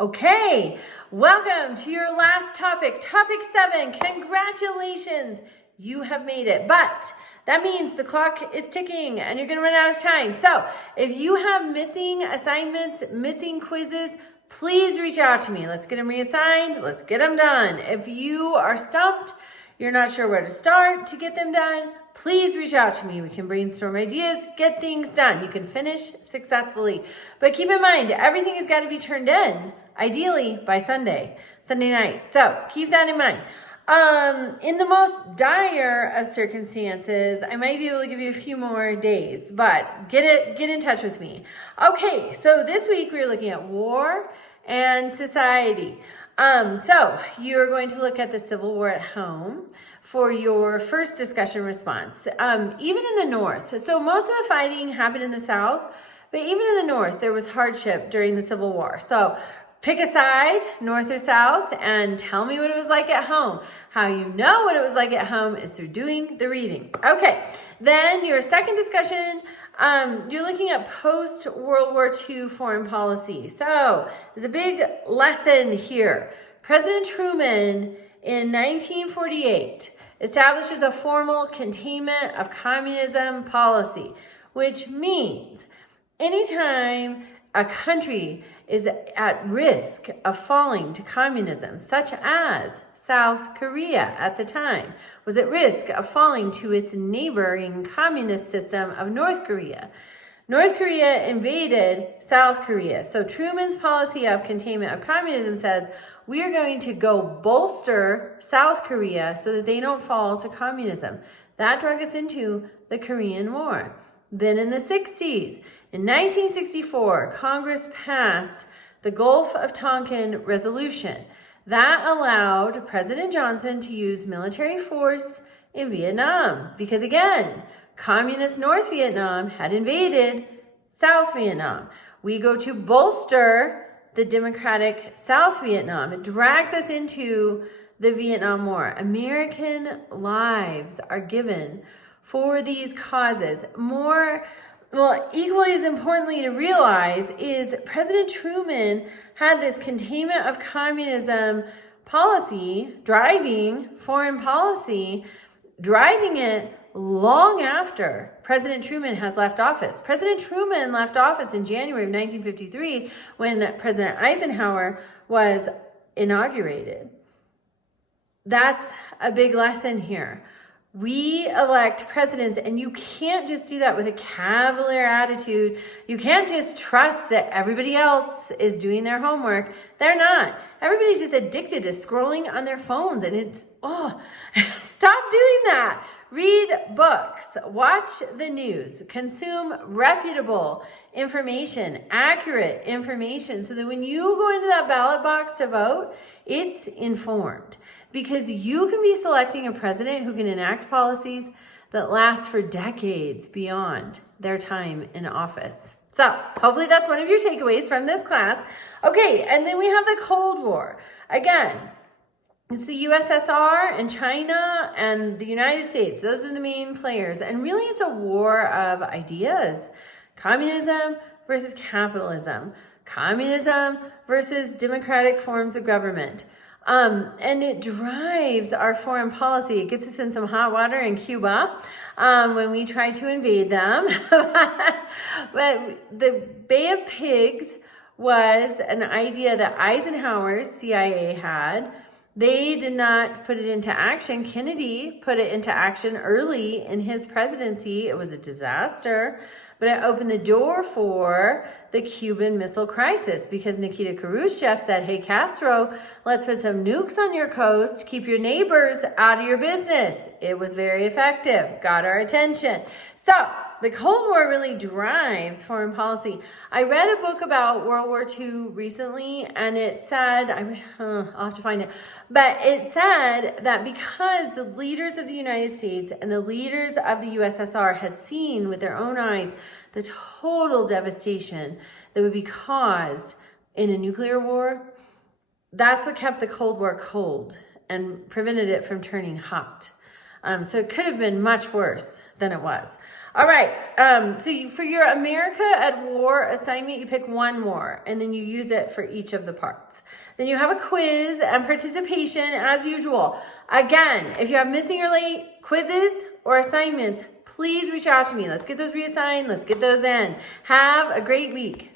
Okay, welcome to your last topic, topic 7. Congratulations, you have made it. But that means the clock is ticking and you're going to run out of time. So if you have missing assignments, missing quizzes, please reach out to me. Let's get them reassigned. Let's get them done. If you are stumped, you're not sure where to start to get them done, please reach out to me. We can brainstorm ideas, get things done. You can finish successfully. But keep in mind, everything has got to be turned in, ideally by Sunday night. So keep that in mind. In the most dire of circumstances, I might be able to give you a few more days, but get in touch with me. Okay, so this week we're looking at war and society. So you're going to look at the Civil War at home for your first discussion response. Even in the North, so most of the fighting happened in the South, but even in the North, there was hardship during the Civil War. So pick a side, North or South, and tell me what it was like at home. How you know what it was like at home is through doing the reading. Okay, then your second discussion, you're looking at post-World War II foreign policy. So there's a big lesson here. President Truman in 1948 establishes a formal containment of communism policy, which means anytime a country is at risk of falling to communism, such as South Korea at the time was at risk of falling to its neighboring communist system of North Korea. North Korea invaded South Korea. So Truman's policy of containment of communism says, we are going to go bolster South Korea so that they don't fall to communism. That drug us into the Korean War. Then in the 60s, in 1964, Congress passed the Gulf of Tonkin Resolution. That allowed President Johnson to use military force in Vietnam because, again, communist North Vietnam had invaded South Vietnam. We go to bolster the democratic South Vietnam. It drags us into the Vietnam War. American lives are given for these causes. Equally as importantly to realize is President Truman had this containment of communism policy, driving foreign policy, driving it long after President Truman has left office. President Truman left office in January of 1953 when President Eisenhower was inaugurated. That's a big lesson here. We elect presidents, and you can't just do that with a cavalier attitude. You can't just trust that everybody else is doing their homework. They're not. Everybody's just addicted to scrolling on their phones, and stop doing that. Read books, watch the news, consume reputable information, accurate information, so that when you go into that ballot box to vote, it's informed. Because you can be selecting a president who can enact policies that last for decades beyond their time in office. So hopefully that's one of your takeaways from this class. Okay, and then we have the Cold War. Again, it's the USSR and China and the United States. Those are the main players. And really it's a war of ideas. Communism versus capitalism. Communism versus democratic forms of government. And it drives our foreign policy. It gets us in some hot water in Cuba when we try to invade them. But the Bay of Pigs was an idea that Eisenhower's CIA had. They did not put it into action. Kennedy put it into action early in his presidency. It was a disaster, but it opened the door for the Cuban Missile Crisis because Nikita Khrushchev said, hey, Castro, let's put some nukes on your coast, keep your neighbors out of your business. It was very effective, got our attention. So the Cold War really drives foreign policy. I read a book about World War II recently, and it said, I'll have to find it, but it said that because the leaders of the United States and the leaders of the USSR had seen with their own eyes the total devastation that would be caused in a nuclear war, that's what kept the Cold War cold and prevented it from turning hot. So it could have been much worse than it was. All right. For your America at War assignment, you pick one more and then you use it for each of the parts. Then you have a quiz and participation as usual. Again, if you have missing or late quizzes or assignments, please reach out to me. Let's get those reassigned. Let's get those in. Have a great week.